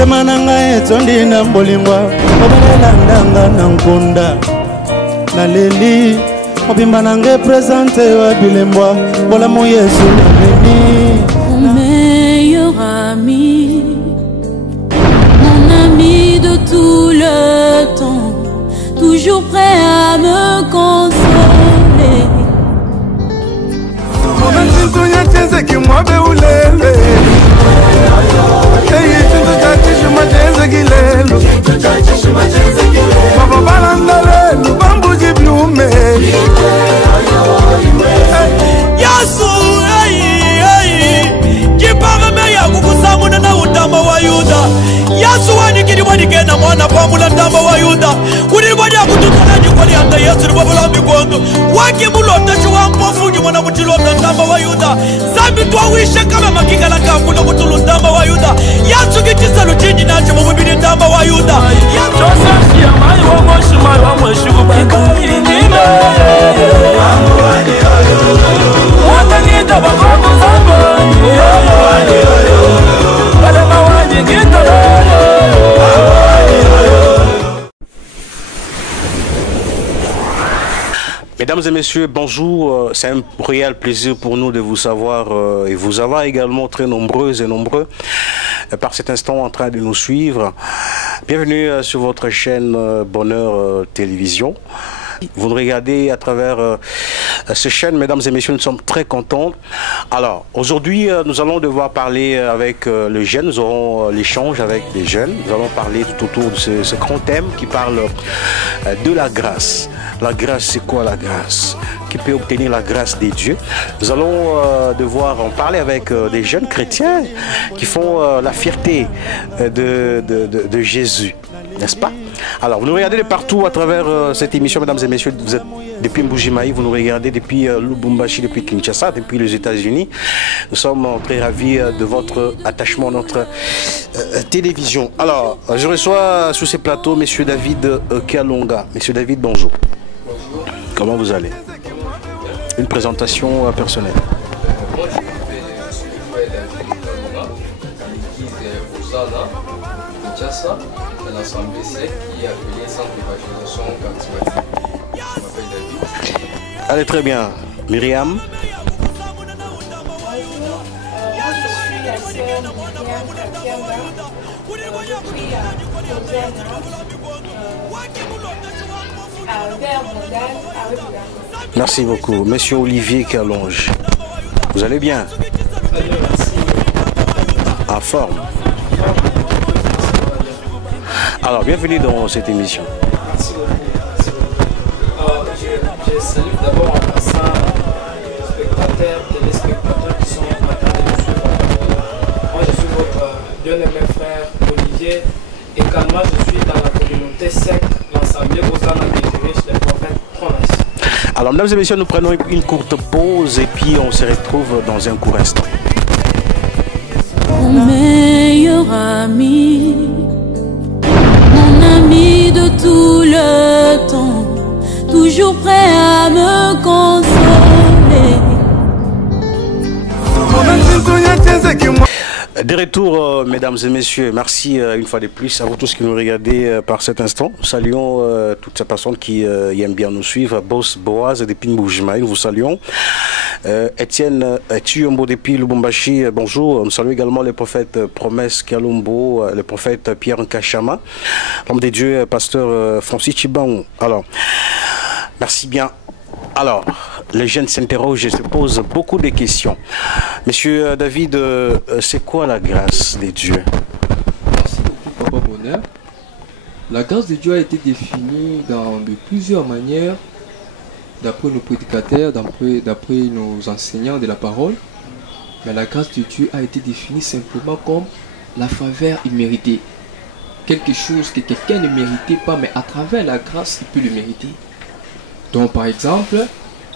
Semananga etondi na bolingwa obelela ndanga na nkunda na leli obimba nange présente wa bilembwa bola mo Yesu na meni mon meilleur ami, mon ami de tout le temps, toujours prêt à me consoler. Yasu wanikiri wanikena mwana kwa mula ndamba wa Yuda kuri wanya kutukana nyukwali anda Yesu ni wabula mikondo waki mulota shuwa mpofu ni mwana mutilota ndamba wa Yuda zambi tuawisha kama makika la kakuna mutulu ndamba wa Yuda Yasu kitisa luchini nache mumibini ndamba wa Yuda Yasu sasi ya mai wa mwashi mai wa mwashi kubaka inina watanita wakoku zambani Mesdames et messieurs, bonjour. C'est un réel plaisir pour nous de vous savoir et vous avoir également très nombreuses et nombreux par cet instant en train de nous suivre. Bienvenue sur votre chaîne Bonheur Télévision. Vous nous regardez à travers cette chaîne, mesdames et messieurs, nous sommes très contents. Alors, aujourd'hui, nous allons devoir parler avec les jeunes, nous aurons l'échange avec les jeunes. Nous allons parler tout autour de ce grand thème qui parle de la grâce. La grâce, c'est quoi la grâce? Qui peut obtenir la grâce des dieux? Nous allons devoir en parler avec des jeunes chrétiens qui font la fierté de Jésus, n'est-ce pas? Alors, vous nous regardez de partout à travers cette émission, mesdames et messieurs. Vous êtes depuis Mbujimaï, vous nous regardez depuis Lubumbashi, depuis Kinshasa, depuis les États-Unis. Nous sommes très ravis de votre attachement à notre télévision. Alors, je reçois sur ces plateaux M. David Kalonga. M. David, bonjour. Bonjour. Comment vous allez? Une présentation personnelle. Moi, je suis David Kalonga, l'église Osana, Kinshasa, de l'Assemblée C qui est appelée Centre d'évangélisation charismatique. Je m'appelle David. Allez, très bien. Myriam. Merci beaucoup. Monsieur Olivier Kalonge. Vous allez bien? En forme. Alors, bienvenue dans cette émission. Merci beaucoup. Je salue d'abord en passant les spectateurs, téléspectateurs qui sont en train de nous suivre. Moi, je suis votre bien-aimé frère Olivier. Également, je suis dans la communauté SEC, l'Assemblée Osana de le prophète Pronas. Alors, mesdames et messieurs, nous prenons une courte pause et puis on se retrouve dans un court instant. Mon meilleur ami, mon ami de tout le temps, toujours prêt à me consoler. De retour, mesdames et messieurs, merci une fois de plus à vous tous qui nous regardez par cet instant. Nous saluons toutes ces personnes qui aiment bien nous suivre. Boss Boaz depuis Mbujimaï, nous vous saluons. Étienne Tuyombo depuis Lubumbashi, bonjour. Nous saluons également le prophète Promesse Kalumbo, le prophète Pierre Nkashama, l'homme de Dieu, pasteur Francis Chibangu. Alors, merci bien. Alors, les jeunes s'interrogent et se posent beaucoup de questions. Monsieur David, c'est quoi la grâce de Dieu? Merci beaucoup, Papa Bonheur. La grâce de Dieu a été définie de plusieurs manières, d'après nos prédicateurs, d'après nos enseignants de la parole. Mais la grâce de Dieu a été définie simplement comme la faveur imméritée. Quelque chose que quelqu'un ne méritait pas, mais à travers la grâce, il peut le mériter. Donc par exemple,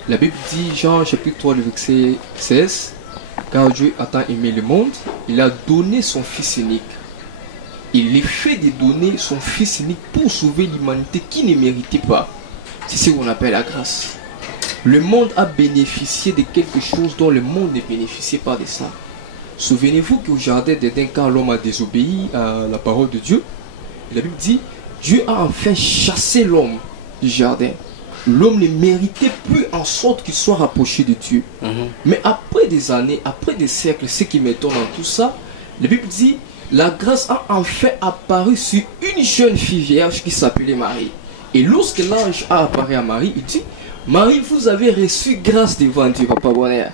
la Bible dit, Jean chapitre 3, le verset 16, « Car Dieu a tant aimé le monde, il a donné son Fils unique. » Il est fait de donner son Fils unique pour sauver l'humanité qui ne méritait pas. C'est ce qu'on appelle la grâce. Le monde a bénéficié de quelque chose dont le monde ne bénéficiait pas de ça. Souvenez-vous qu'au jardin d'Éden, quand l'homme a désobéi à la parole de Dieu, la Bible dit, Dieu a enfin chassé l'homme du jardin. L'homme ne méritait plus en sorte qu'il soit rapproché de Dieu. Mais après des années, après des siècles, ce qui m'étonne dans tout ça, la Bible dit, la grâce a enfin apparu sur une jeune fille vierge qui s'appelait Marie. Et lorsque l'ange a apparu à Marie, il dit, Marie, vous avez reçu grâce devant Dieu, Papa Bonheur.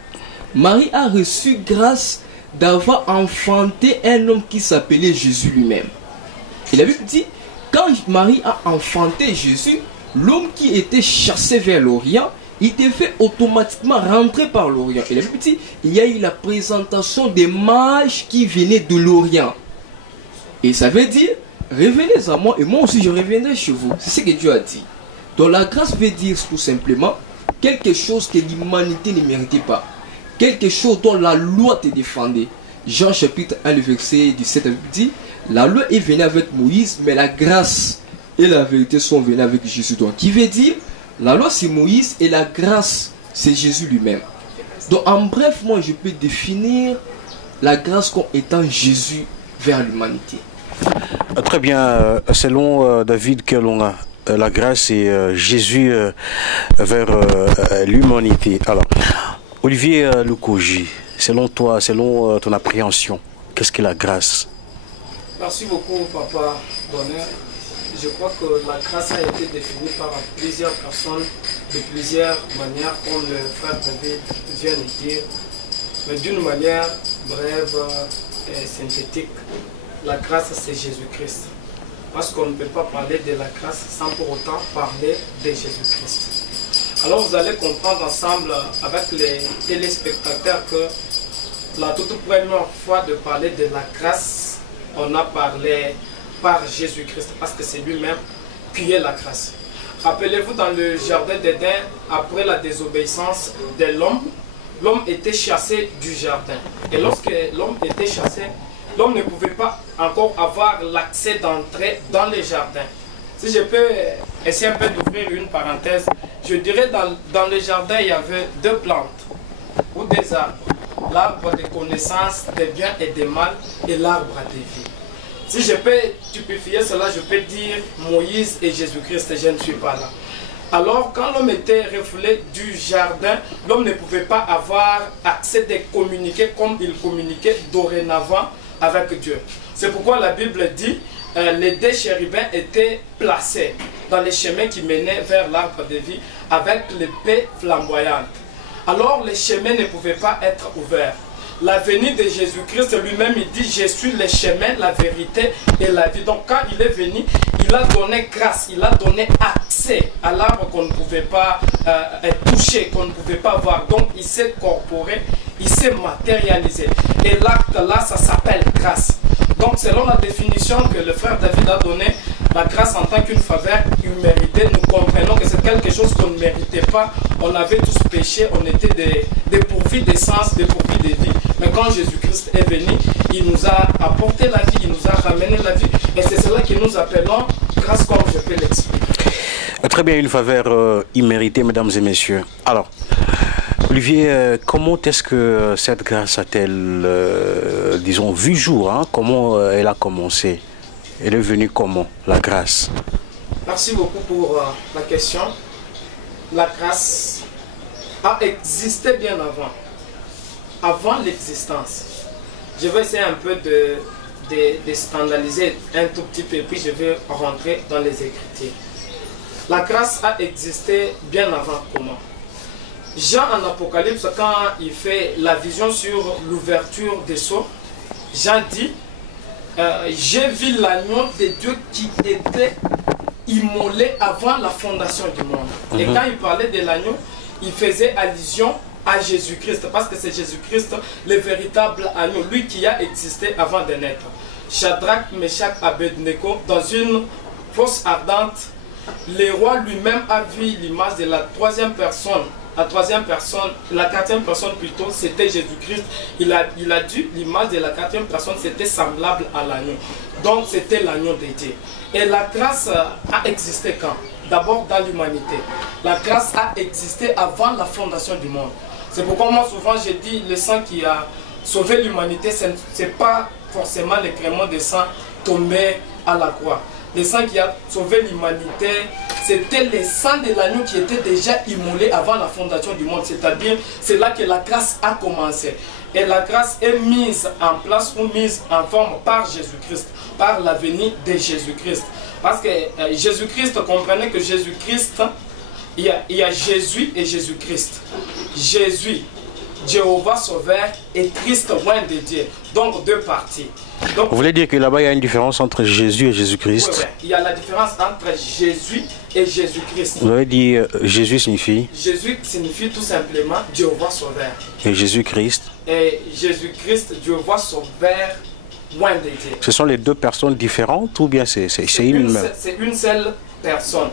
Marie a reçu grâce d'avoir enfanté un homme qui s'appelait Jésus lui-même. Et la Bible dit, quand Marie a enfanté Jésus, l'homme qui était chassé vers l'Orient, il devait automatiquement rentrer par l'Orient. Et la Bible dit, il y a eu la présentation des mages qui venaient de l'Orient. Et ça veut dire, revenez à moi et moi aussi je reviendrai chez vous. C'est ce que Dieu a dit. Donc la grâce veut dire tout simplement quelque chose que l'humanité ne méritait pas. Quelque chose dont la loi te défendait. Jean chapitre 1, le verset 17 dit, la loi est venue avec Moïse, mais la grâce et la vérité sont venues avec Jésus. Donc, qui veut dire, la loi c'est Moïse et la grâce c'est Jésus lui-même. Donc, en bref, moi je peux définir la grâce comme étant Jésus vers l'humanité. Très bien, selon David Kelonga, la grâce c'est Jésus vers l'humanité. Alors, Olivier Lukoji, selon toi, selon ton appréhension, qu'est-ce que la grâce? Merci beaucoup, Papa Bonheur. Je crois que la grâce a été définie par plusieurs personnes de plusieurs manières, comme le frère David vient de dire, mais d'une manière brève et synthétique. La grâce, c'est Jésus-Christ. Parce qu'on ne peut pas parler de la grâce sans pour autant parler de Jésus-Christ. Alors vous allez comprendre ensemble avec les téléspectateurs que la toute première fois de parler de la grâce, on a parlé par Jésus-Christ, parce que c'est lui-même qui est la grâce. Rappelez-vous, dans le jardin d'Éden, après la désobéissance de l'homme, l'homme était chassé du jardin. Et lorsque l'homme était chassé, l'homme ne pouvait pas encore avoir l'accès d'entrer dans les jardins. Si je peux essayer un peu d'ouvrir une parenthèse, je dirais dans le jardin, il y avait deux plantes ou des arbres. L'arbre de connaissance des biens et des mal et l'arbre de vie. Si je peux typifier cela, je peux dire Moïse et Jésus-Christ, je ne suis pas là. Alors, quand l'homme était refoulé du jardin, l'homme ne pouvait pas avoir accès de communiquer comme il communiquait dorénavant avec Dieu. C'est pourquoi la Bible dit les deux chérubins étaient placés dans les chemins qui menaient vers l'arbre de vie avec l'épée flamboyante. Alors, les chemins ne pouvaient pas être ouverts. La venue de Jésus-Christ lui-même, il dit, je suis le chemin, la vérité et la vie. Donc quand il est venu, il a donné grâce, il a donné accès à l'arbre qu'on ne pouvait pas toucher, qu'on ne pouvait pas voir. Donc il s'est corporé, il s'est matérialisé. Et l'acte là, ça s'appelle grâce. Donc selon la définition que le frère David a donnée, la grâce en tant qu'une faveur imméritée, nous comprenons que c'est quelque chose qu'on ne méritait pas. On avait tous péché, on était dépourvus d'essence, dépourvus de vie. Mais quand Jésus-Christ est venu, il nous a apporté la vie, il nous a ramené la vie. Et c'est cela que nous appelons grâce, comme je peux l'expliquer. Très bien, une faveur imméritée, mesdames et messieurs. Alors, Olivier, comment est-ce que cette grâce a-t-elle, disons, vu jour, hein? Comment elle a commencé? Elle est venue comment, la grâce? Merci beaucoup pour la question. La grâce a existé bien avant l'existence. Je vais essayer un peu de scandaliser un tout petit peu, puis je vais rentrer dans les Écritures. La grâce a existé bien avant comment? Jean en Apocalypse, quand il fait la vision sur l'ouverture des sceaux, Jean dit, j'ai vu l'agneau de Dieu qui était immolé avant la fondation du monde. Et quand il parlait de l'agneau, il faisait allusion à Jésus-Christ, parce que c'est Jésus-Christ le véritable agneau, lui qui a existé avant de naître. Shadrach, Meshach, Abednego, dans une fosse ardente, le roi lui-même a vu l'image de la troisième personne. La quatrième personne plutôt, c'était Jésus-Christ. Il a dit l'image de la quatrième personne, c'était semblable à l'agneau. Donc c'était l'agneau de Dieu. Et la grâce a existé quand? D'abord dans l'humanité. La grâce a existé avant la fondation du monde. C'est pourquoi moi souvent je dis le sang qui a sauver l'humanité, ce n'est pas forcément le crément de sang tombé à la croix. Le sang qui a sauvé l'humanité, c'était le sang de l'agneau qui était déjà immolé avant la fondation du monde. C'est-à-dire, c'est là que la grâce a commencé. Et la grâce est mise en place ou mise en forme par Jésus-Christ, par la venue de Jésus-Christ. Parce que Jésus-Christ, comprenez que Jésus-Christ, il y a Jésus et Jésus-Christ. Jésus, Jéhovah Sauveur, et Christ, loin de Dieu. Donc deux parties. Donc, vous voulez dire que là-bas il y a une différence entre Jésus et Jésus-Christ? Oui, il y a la différence entre Jésus et Jésus-Christ. Vous avez dit Jésus signifie? Jésus signifie tout simplement Jéhovah Sauveur. Et Jésus-Christ? Et Jésus-Christ, Jéhovah Sauveur, loin de Dieu. Ce sont les deux personnes différentes ou bien c'est une même? C'est une seule personne.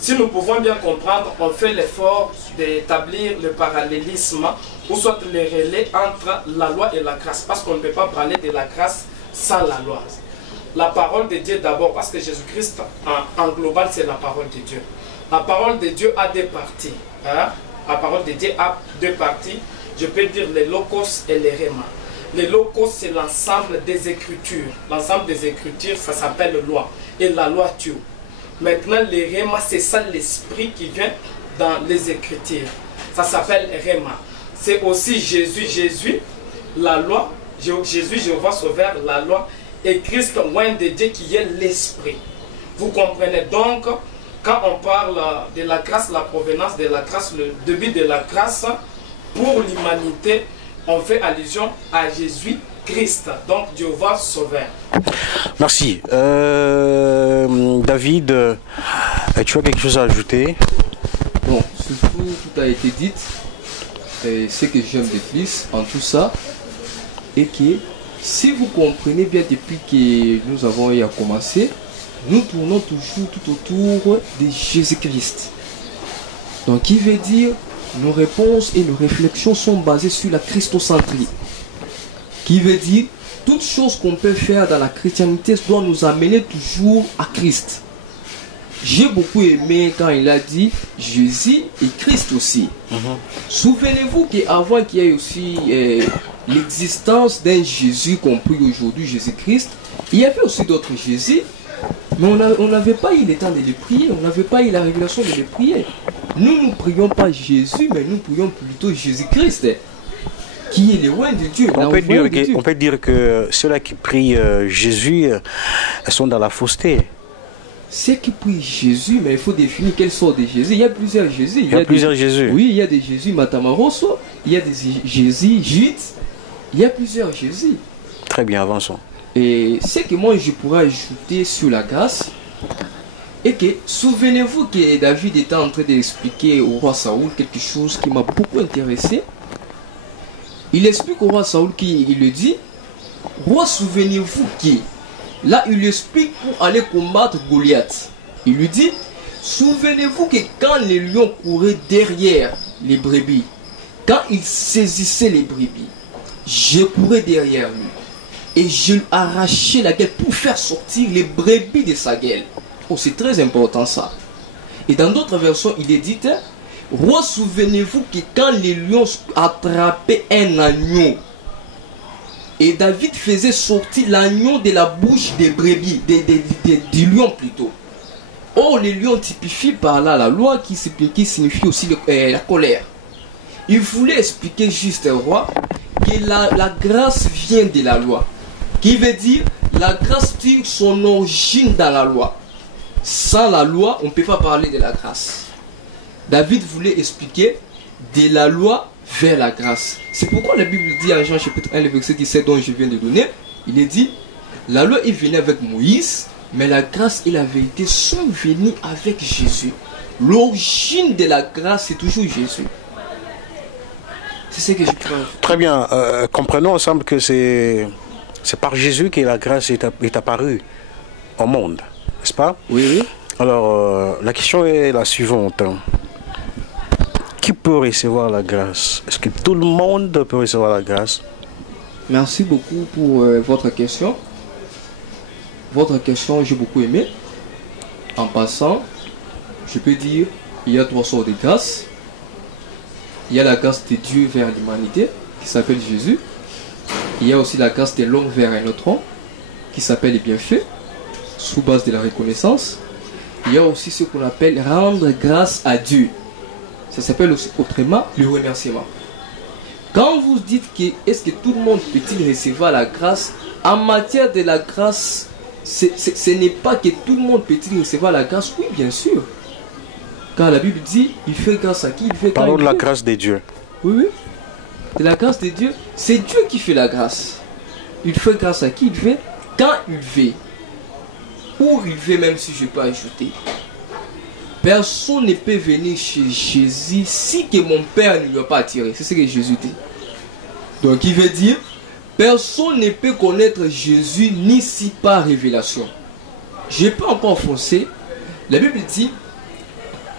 Si nous pouvons bien comprendre, on fait l'effort d'établir le parallélisme ou soit le relais entre la loi et la grâce. Parce qu'on ne peut pas parler de la grâce sans la loi. La parole de Dieu d'abord, parce que Jésus-Christ en global c'est la parole de Dieu. La parole de Dieu a deux parties. Hein? La parole de Dieu a deux parties. Je peux dire les logos et les réma. Les logos c'est l'ensemble des écritures. L'ensemble des écritures ça s'appelle loi. Et la loi tue. Maintenant les réma c'est ça l'esprit qui vient dans les écritures. Ça s'appelle réma. C'est aussi Jésus, la loi. Jésus, Jéhovah Sauveur, la loi, et Christ, loin de Dieu, qui est l'Esprit. Vous comprenez donc, quand on parle de la grâce, la provenance de la grâce, le début de la grâce, pour l'humanité, on fait allusion à Jésus-Christ, donc Jéhovah Sauveur. Merci. David, tu as quelque chose à ajouter? Bon, surtout, tout a été dit. Et ce que j'aime de plus en tout ça, et que si vous comprenez bien depuis que nous avons eu à commencer, nous tournons toujours tout autour de Jésus-Christ. Donc qui veut dire nos réponses et nos réflexions sont basées sur la christocentrie. Qui veut dire toute chose qu'on peut faire dans la chrétienté doit nous amener toujours à Christ. J'ai beaucoup aimé quand il a dit Jésus et Christ aussi. Souvenez-vous qu'avant qu'il y ait aussi l'existence d'un Jésus compris aujourd'hui, Jésus-Christ, il y avait aussi d'autres Jésus, mais on n'avait pas eu le temps de les prier, on n'avait pas eu la révélation de les prier. Nous ne prions pas Jésus, mais nous prions plutôt Jésus-Christ, qui est le loin de Dieu. On peut dire que ceux-là qui prient Jésus sont dans la fausseté. Ceux qui prient Jésus, mais il faut définir quelle sorte de Jésus. Il y a plusieurs Jésus. Il y a plusieurs Jésus. Oui, il y a des Jésus Matamaroso, il y a des Jésus Jude, il y a plusieurs Jésus. Très bien, avançons. Et ce que moi je pourrais ajouter sur la grâce, est que souvenez-vous que David était en train d'expliquer au roi Saoul quelque chose qui m'a beaucoup intéressé. Il explique au roi Saoul qu'il le dit, roi, souvenez-vous que là, il lui explique pour aller combattre Goliath. Il lui dit, souvenez-vous que quand les lions couraient derrière les brebis, quand il saisissait les brebis, je courais derrière lui et je lui arrachais la gueule pour faire sortir les brebis de sa gueule. Oh, c'est très important ça. Et dans d'autres versions, il est dit, roi, souvenez-vous que quand les lions attrapaient un agneau, et David faisait sortir l'agneau de la bouche des brebis, du lion plutôt. Or, les lions typifient par là la loi qui signifie aussi la colère. Il voulait expliquer juste au roi que la grâce vient de la loi. Qui veut dire, la grâce tire son origine dans la loi. Sans la loi, on ne peut pas parler de la grâce. David voulait expliquer de la loi vers la grâce. C'est pourquoi la Bible dit en Jean chapitre 1, le verset 17 dont je viens de donner, il est dit, la loi est venue avec Moïse, mais la grâce et la vérité sont venues avec Jésus. L'origine de la grâce, c'est toujours Jésus. C'est ce que je crois. Très bien. Comprenons ensemble que c'est par Jésus que la grâce est apparue au monde, n'est-ce pas? Oui, oui. Alors, la question est la suivante. Qui peut recevoir la grâce? Est-ce que tout le monde peut recevoir la grâce? Merci beaucoup pour votre question. Votre question, j'ai beaucoup aimé. En passant, je peux dire, il y a trois sortes de grâce. Il y a la grâce de Dieu vers l'humanité, qui s'appelle Jésus. Il y a aussi la grâce de l'homme vers un autre homme, qui s'appelle les bienfaits, sous base de la reconnaissance. Il y a aussi ce qu'on appelle rendre grâce à Dieu. Ça s'appelle aussi autrement le remerciement. Quand vous dites que est-ce que tout le monde peut-il recevoir la grâce, en matière de la grâce, ce n'est pas que tout le monde peut-il recevoir la grâce. Oui, bien sûr. Car la Bible dit, il fait grâce à qui? Il fait quand Parlons il de la veut. grâce de Dieu. Oui, oui. De la grâce de Dieu. C'est Dieu qui fait la grâce. Il fait grâce à qui il veut, quand il veut. Où il veut, même si je peux ajouter. Personne ne peut venir chez Jésus si que mon Père ne lui a pas attiré. C'est ce que Jésus dit. Donc il veut dire, personne ne peut connaître Jésus ni si par révélation. Je peux encore enfoncer. La Bible dit,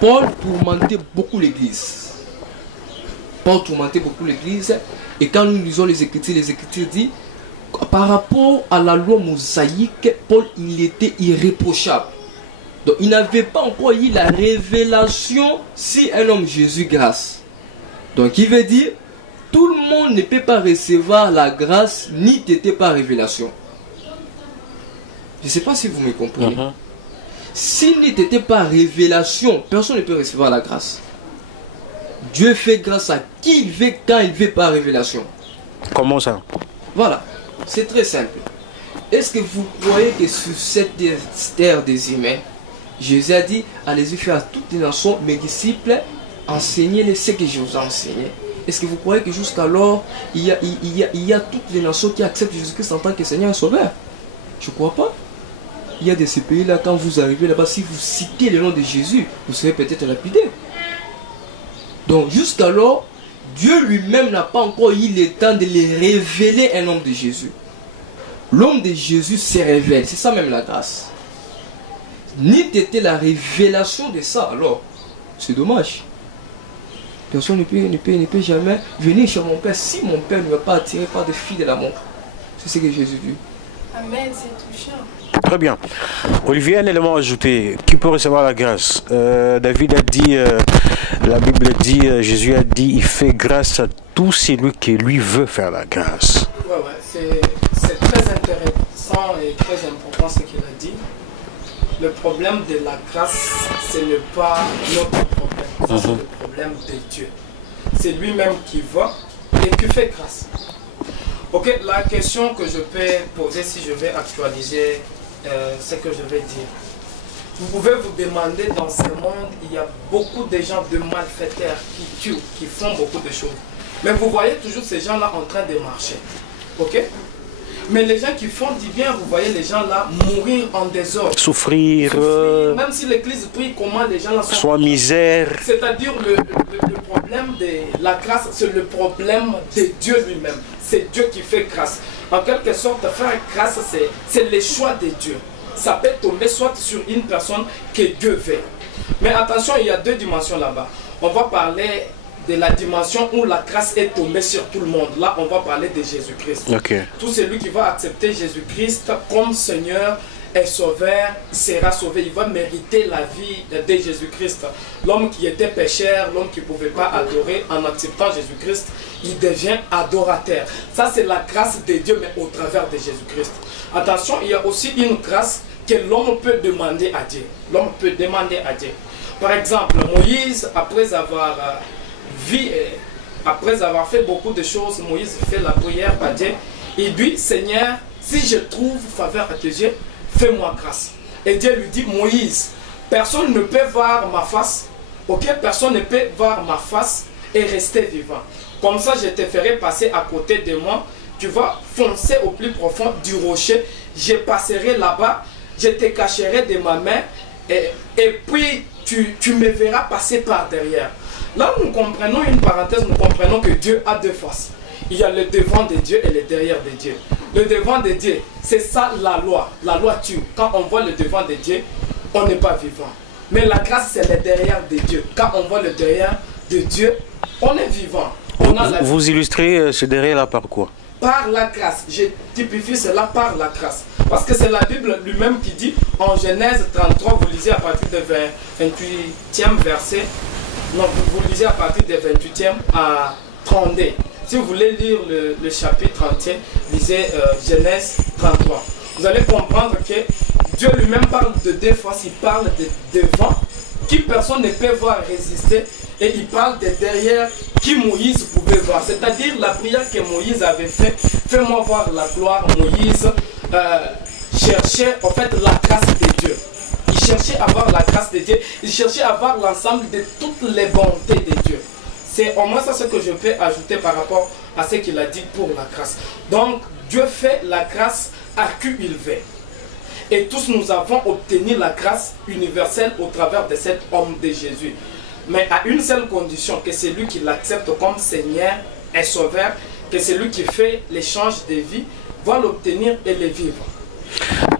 Paul tourmentait beaucoup l'église. Paul tourmentait beaucoup l'église. Et quand nous lisons les Écritures disent, par rapport à la loi mosaïque, Paul, il était irréprochable. Donc il n'avait pas encore eu la révélation si un homme Jésus grâce. Donc il veut dire, tout le monde ne peut pas recevoir la grâce ni t'était par révélation. Je ne sais pas si vous me comprenez. S'il n'était pas révélation, personne ne peut recevoir la grâce. Dieu fait grâce à qui il veut, quand il veut par révélation. Comment ça? Voilà, c'est très simple. Est-ce que vous croyez que sur cette terre des humains, Jésus a dit, allez-y faire à toutes les nations, mes disciples, enseignez-les ce que je vous ai enseigné. Est-ce que vous croyez que jusqu'alors, il y a toutes les nations qui acceptent Jésus-Christ en tant que Seigneur et Sauveur? Je ne crois pas. Il y a de ces pays-là, quand vous arrivez là-bas, si vous citez le nom de Jésus, vous serez peut-être lapidé. Donc jusqu'alors, Dieu lui-même n'a pas encore eu le temps de les révéler un homme de Jésus. L'homme de Jésus se révèle, c'est ça même la grâce. Ni t'était la révélation de ça, alors c'est dommage. Personne ne peut jamais venir chez mon Père si mon Père ne va pas attiré par des filles de l'amour. C'est ce que Jésus dit. Amen, c'est touchant. Très bien. Olivier, un élément ajouté. Qui peut recevoir la grâce? David a dit, la Bible dit, Jésus a dit, il fait grâce à tout celui qui lui veut faire la grâce. Ouais, c'est très intéressant et très important ce qu'il a dit. Le problème de la grâce, ce n'est pas notre problème. Ça, c'est le problème de Dieu. C'est lui-même qui va et qui fait grâce. Ok, la question que je peux poser si je vais actualiser ce que je vais dire. Vous pouvez vous demander, dans ce monde, il y a beaucoup de gens de malfaiteurs qui tuent, qui font beaucoup de choses. Mais vous voyez toujours ces gens-là en train de marcher. Ok? Mais les gens qui font du bien, vous voyez les gens là mourir en désordre. Souffrir. Même si l'église prie, comment les gens là sont. Soit misère. C'est-à-dire le problème de la grâce, c'est le problème de Dieu lui-même. C'est Dieu qui fait grâce. En quelque sorte, faire grâce, c'est le choix de Dieu. Ça peut tomber soit sur une personne que Dieu veut. Mais attention, il y a deux dimensions là-bas. On va parler de la dimension où la grâce est tombée sur tout le monde. Là, on va parler de Jésus-Christ. Okay. Tout celui qui va accepter Jésus-Christ comme Seigneur et Sauveur sera sauvé. Il va mériter la vie de Jésus-Christ. L'homme qui était pécheur, l'homme qui ne pouvait pas adorer, en acceptant Jésus-Christ, il devient adorateur. Ça, c'est la grâce de Dieu, mais au travers de Jésus-Christ. Attention, il y a aussi une grâce que l'homme peut demander à Dieu. L'homme peut demander à Dieu. Par exemple, Moïse, après avoir fait beaucoup de choses, Moïse fait la prière à Dieu. Il dit, Seigneur, si je trouve faveur à tes yeux, fais-moi grâce. Et Dieu lui dit, Moïse, personne ne peut voir ma face, ok? Personne ne peut voir ma face et rester vivant. Comme ça, je te ferai passer à côté de moi. Tu vas foncer au plus profond du rocher. Je passerai là-bas, je te cacherai de ma main et puis tu me verras passer par derrière. Là, nous comprenons une parenthèse, nous comprenons que Dieu a deux faces. Il y a le devant de Dieu et le derrière de Dieu. Le devant de Dieu, c'est ça la loi. La loi tue. Quand on voit le devant de Dieu, on n'est pas vivant. Mais la grâce, c'est le derrière de Dieu. Quand on voit le derrière de Dieu, on est vivant. Vous illustrez ce derrière-là par quoi? Par la grâce. Je typifie cela par la grâce. Parce que c'est la Bible lui-même qui dit, en Genèse 33, vous lisez à partir du 28e verset. Non, vous lisez à partir du 28e à 32. Si vous voulez lire le chapitre entier, lisez Genèse 33. Vous allez comprendre que Dieu lui-même parle de deux fois, il parle de devant, qui personne ne peut voir résister, et il parle de derrière, qui Moïse pouvait voir. C'est-à-dire la prière que Moïse avait fait, fais-moi voir la gloire. Moïse cherchait en fait la grâce de Dieu. Il cherchait à voir la grâce de Dieu, il cherchait à voir l'ensemble de toutes les bontés de Dieu. C'est au moins ça ce que je peux ajouter par rapport à ce qu'il a dit pour la grâce. Donc Dieu fait la grâce à qui il veut. Et tous nous avons obtenu la grâce universelle au travers de cet homme de Jésus. Mais à une seule condition, que c'est lui qui l'accepte comme Seigneur et Sauveur, que c'est lui qui fait l'échange de vie, va l'obtenir et le vivre.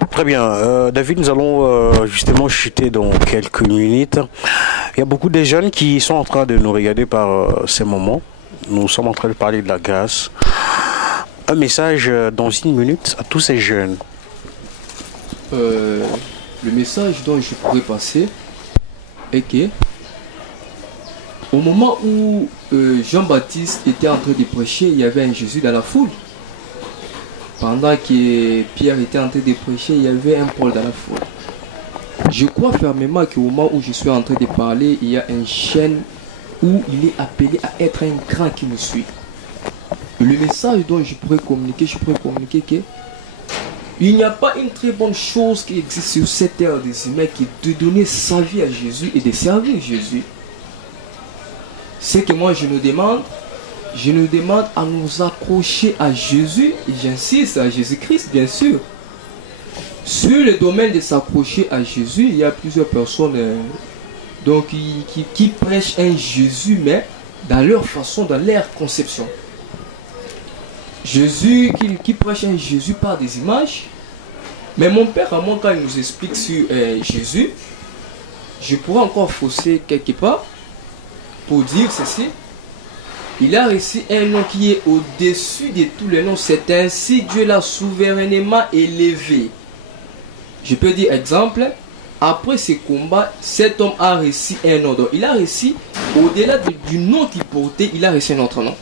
Très bien. David, nous allons justement chuter dans quelques minutes. Il y a beaucoup de jeunes qui sont en train de nous regarder par ces moments. Nous sommes en train de parler de la grâce. Un message dans une minute à tous ces jeunes. Le message dont je pourrais passer est que au moment où Jean-Baptiste était en train de prêcher, il y avait un Jésus dans la foule. Pendant que Pierre était en train de prêcher, il y avait un Paul dans la foule. Je crois fermement qu'au moment où je suis en train de parler, il y a une chaîne où il est appelé à être un grand qui me suit. Le message dont je pourrais communiquer que il n'y a pas une très bonne chose qui existe sur cette terre des humains qui est de donner sa vie à Jésus et de servir Jésus. C'est que moi je nous demande à nous accrocher à Jésus, et j'insiste à Jésus-Christ bien sûr. Sur le domaine de s'accrocher à Jésus, il y a plusieurs personnes donc, qui prêchent un Jésus, mais dans leur façon, dans leur conception. Jésus, qui prêche un Jésus par des images. Mais mon père, à moi, quand il nous explique sur Jésus, je pourrais encore fausser quelque part pour dire ceci. Il a reçu un nom qui est au-dessus de tous les noms. C'est ainsi Dieu l'a souverainement élevé. Je peux dire exemple. Après ce combat, cet homme a reçu un nom. Donc il a reçu, au-delà du nom qu'il portait, il a reçu un autre nom.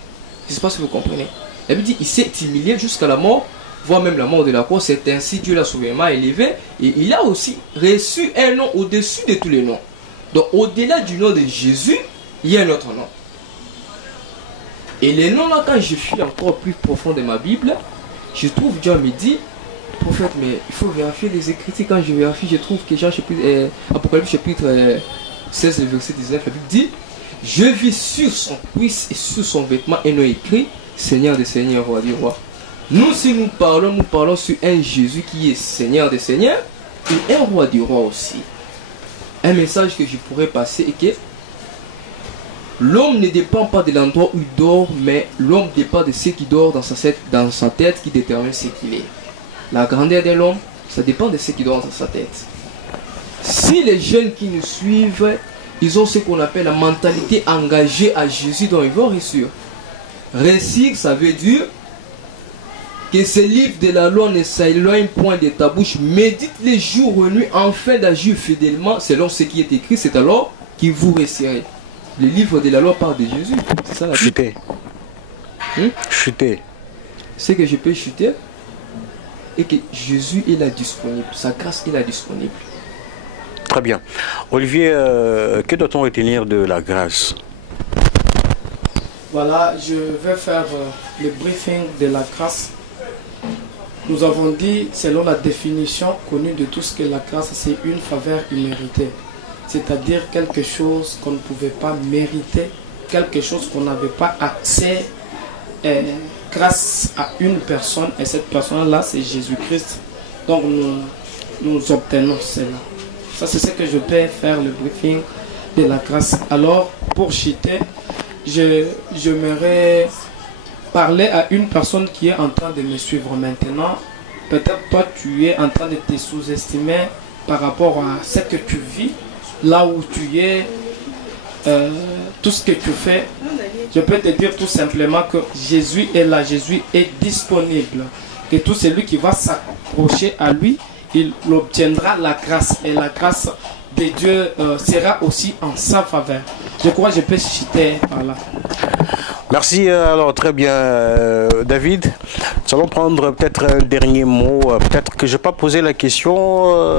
Je ne sais pas si vous comprenez. Elle me dit, il s'est humilié jusqu'à la mort, voire même la mort de la croix. C'est ainsi Dieu l'a souverainement élevé. Et il a aussi reçu un nom au-dessus de tous les noms. Donc au-delà du nom de Jésus, il y a un autre nom. Et les noms là, quand je suis encore plus profond de ma Bible, je trouve Dieu me dit, prophète, mais il faut vérifier les Écritures. Quand je vérifie, je trouve que Jean chapitre, Apocalypse chapitre 16, verset 19, la Bible dit, je vis sur son cuisse et sur son vêtement et non écrit, Seigneur des Seigneurs, Roi du Roi. Nous, si nous parlons sur un Jésus qui est Seigneur des Seigneurs et un Roi du Roi aussi. Un message que je pourrais passer est que l'homme ne dépend pas de l'endroit où il dort, mais l'homme dépend de ce qui dort dans sa tête qui détermine ce qu'il est. La grandeur de l'homme, ça dépend de ce qui dort dans sa tête. Si les jeunes qui nous suivent, ils ont ce qu'on appelle la mentalité engagée à Jésus, dont ils vont réussir. Réussir, ça veut dire que ce livre de la loi ne s'éloigne point de ta bouche. Médite les jours et nuits afin d'agir fidèlement selon ce qui est écrit. C'est alors que vous réussirez. Le livre de la loi parle de Jésus. C'est ça la Bible. Chuter. Chuter. C'est que je peux chuter et que Jésus est là disponible. Sa grâce est là disponible. Très bien. Olivier, que doit-on retenir de la grâce? Voilà, je vais faire le briefing de la grâce. Nous avons dit, selon la définition connue de tous, que la grâce, c'est une faveur imméritée. C'est-à-dire quelque chose qu'on ne pouvait pas mériter, quelque chose qu'on n'avait pas accès grâce à une personne. Et cette personne-là, c'est Jésus-Christ. Donc nous obtenons cela. Ça, c'est ce que je peux faire, le briefing de la grâce. Alors, pour chuter, j'aimerais parler à une personne qui est en train de me suivre maintenant. Peut-être toi, tu es en train de te sous-estimer par rapport à ce que tu vis, là où tu es, tout ce que tu fais. Je peux te dire tout simplement que Jésus est là, Jésus est disponible. Que tout celui qui va s'accrocher à lui, il obtiendra la grâce. Et la grâce de Dieu sera aussi en sa faveur. Je crois que je peux citer par là. Merci, alors très bien David. Nous allons prendre peut-être un dernier mot. Peut-être que je n'ai pas posé la question.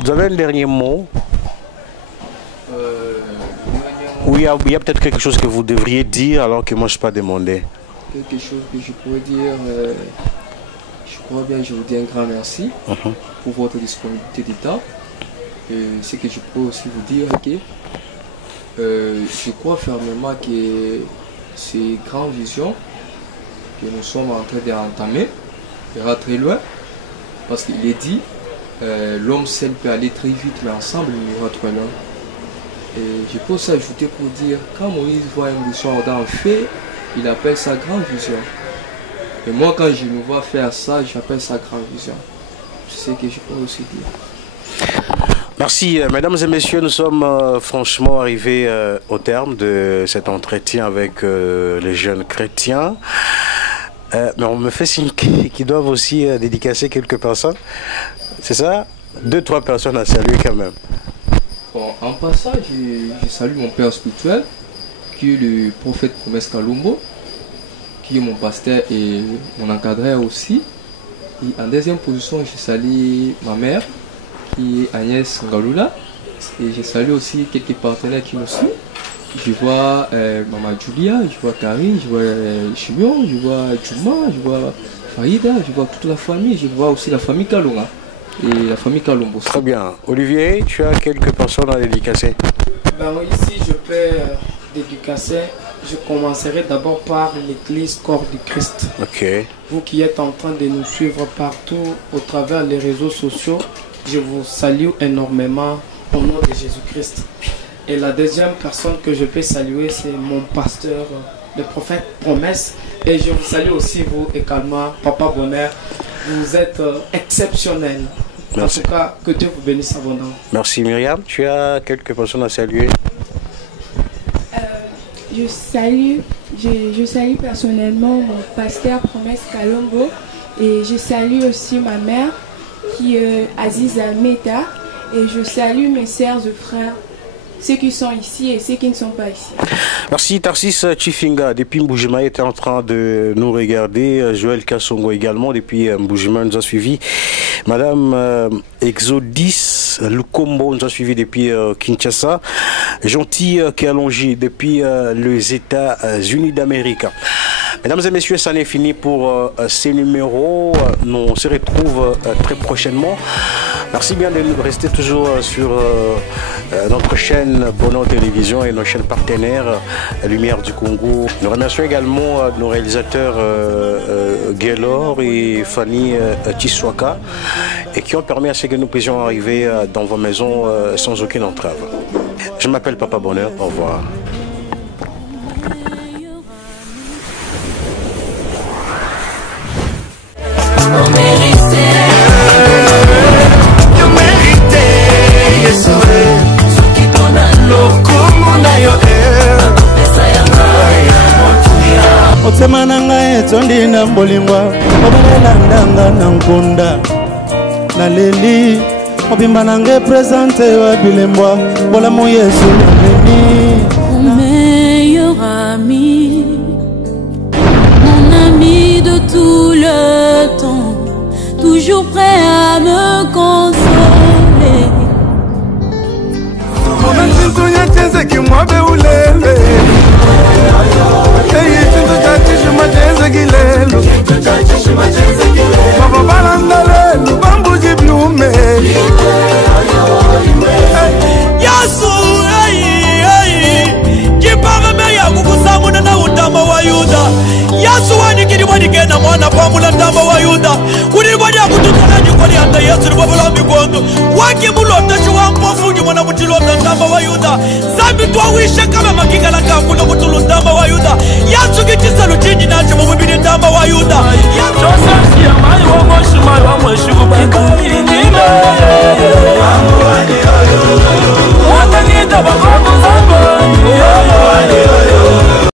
Vous avez un dernier mot? Oui, il y a peut-être quelque chose que vous devriez dire alors que moi je ne suis pas demandé. Quelque chose que je pourrais dire, je crois bien, je vous dis un grand merci pour votre disponibilité d'état. Ce que je peux aussi vous dire, que je crois fermement que ces grandes visions que nous sommes en train d'entamer ira très loin, parce qu'il est dit, l'homme seul peut aller très vite, mais ensemble il ira très loin. Et je peux aussi ajouter pour dire, quand Moïse voit une vision ardente en fait, il appelle ça grande vision. Et moi, quand je me vois faire ça, j'appelle ça grande vision. C'est ce que je peux aussi dire. Merci, mesdames et messieurs, nous sommes franchement arrivés au terme de cet entretien avec les jeunes chrétiens. Mais on me fait signe qu'ils doivent aussi dédicacer quelques personnes. C'est ça? 2-3 personnes à saluer quand même. Bon, en passant, je salue mon père spirituel, qui est le prophète Promesse Kalumbo, qui est mon pasteur et mon encadreur aussi. Et en deuxième position, je salue ma mère, qui est Agnès Ngalula. Et je salue aussi quelques partenaires qui nous suivent. Je vois Maman Julia, je vois Karine, je vois Chimion, je vois Juma, je vois Faïda, je vois toute la famille, je vois aussi la famille Kalunga et la famille Kalumbo. Très bien. Olivier, tu as quelques personnes à dédicacer? Ben oui, si je peux dédicacer, je commencerai d'abord par l'église Corps du Christ. Ok. Vous qui êtes en train de nous suivre partout au travers des réseaux sociaux, je vous salue énormément au nom de Jésus-Christ. Et la deuxième personne que je peux saluer, c'est mon pasteur, le prophète Promesse. Et je vous salue aussi, vous également, Papa Bonheur. Vous êtes exceptionnel. Merci. En tout cas, que Dieu vous bénisse abondamment. Merci Myriam. Tu as quelques personnes à saluer? Je salue personnellement mon pasteur Promesse Kalombo et je salue aussi ma mère qui est Aziza Meta et je salue mes sœurs et frères, ceux qui sont ici et ceux qui ne sont pas ici. Merci Tarsis Chifinga depuis Mboujima était en train de nous regarder. Joël Kassongo également depuis Mboujima nous a suivi. Madame Exodis Lukombo nous a suivi depuis Kinshasa. Gentil Kialongi depuis les États-Unis d'Amérique. Mesdames et messieurs, ça n'est fini pour ces numéros. Nous on se retrouve très prochainement. Merci bien de rester toujours sur notre chaîne Bonheur Télévision et nos chaînes partenaires Lumière du Congo. Nous remercions également nos réalisateurs Gaylor et Fanny Tiswaka et qui ont permis à ce que nous puissions arriver dans vos maisons sans aucune entrave. Je m'appelle Papa Bonheur. Au revoir. Otema na ngai etondi na bolingwa obalela ndanga na nkunda naleli mobimba na ngai présente wa bilembwa bolamu Yesu nameni. Mon meilleur ami, mon ami de tout le temps, toujours prêt à me consoler. Yasu kiparame ya kukusamuna na utamba wa Yuda. Yasu wanikidibwanikena mwana pamula ndamba wa Yuda. Kunibwadi ya kututana jikoni anda Yesu nibabula mikondo. Waki mulotashi wa mpofuji mwana mutilota ndamba wa Yuda. Zambi tuawishe kama makika la kakuna mutulu ndamba wa Yuda. Yasu kitisalo